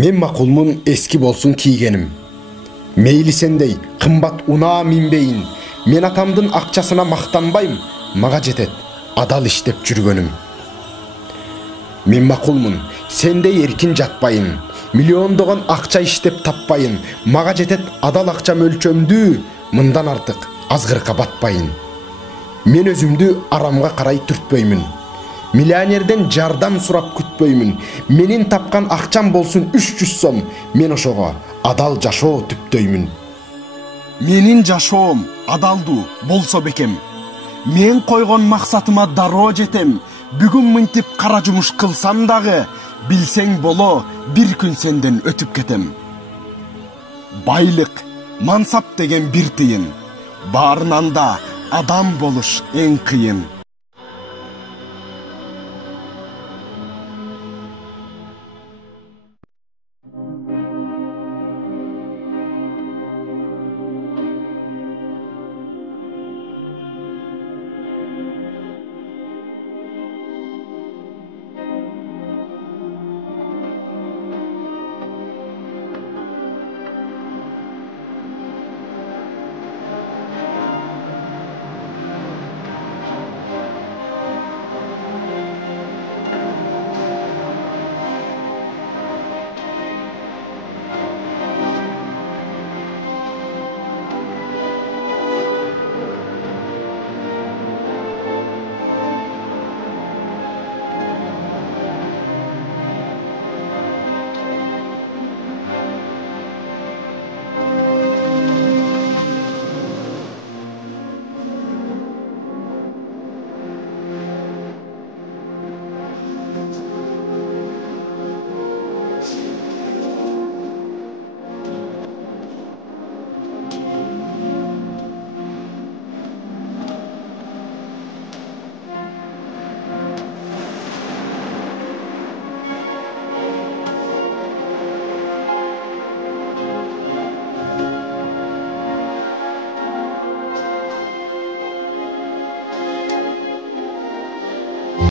Мен макулмун эски болсун кийгеним. Мейли сендей кымбат унаа минбейин. Мен атамдын акчасына мактанбайм, мага жетет адал иштеп жүргөнүм. Мен макулмун, сендей эркин жатпайын. Миллиондогон акча иштеп таппайын, мага жетет адал акча мөлчөмдүү, мындан артык азгырка батпайын. Мен өзүмдү арамга карай түртпөймүн. Миллионерден жардам сурап күтпөймүн. Менин тапкан акчам болсун 300 сом, мен ошого адал жашоо түптөймүн. Менин жашоом адалдуу болсо бекем. Мен койгон максатыма дароо жетем. Бүгүн мынтип кара жумуш кылсам дагы, билсең боло, бир күн сенден өтүп кетем. Байлык, мансап деген бир тыйын. Баарынан да адам болуш эң кыйын.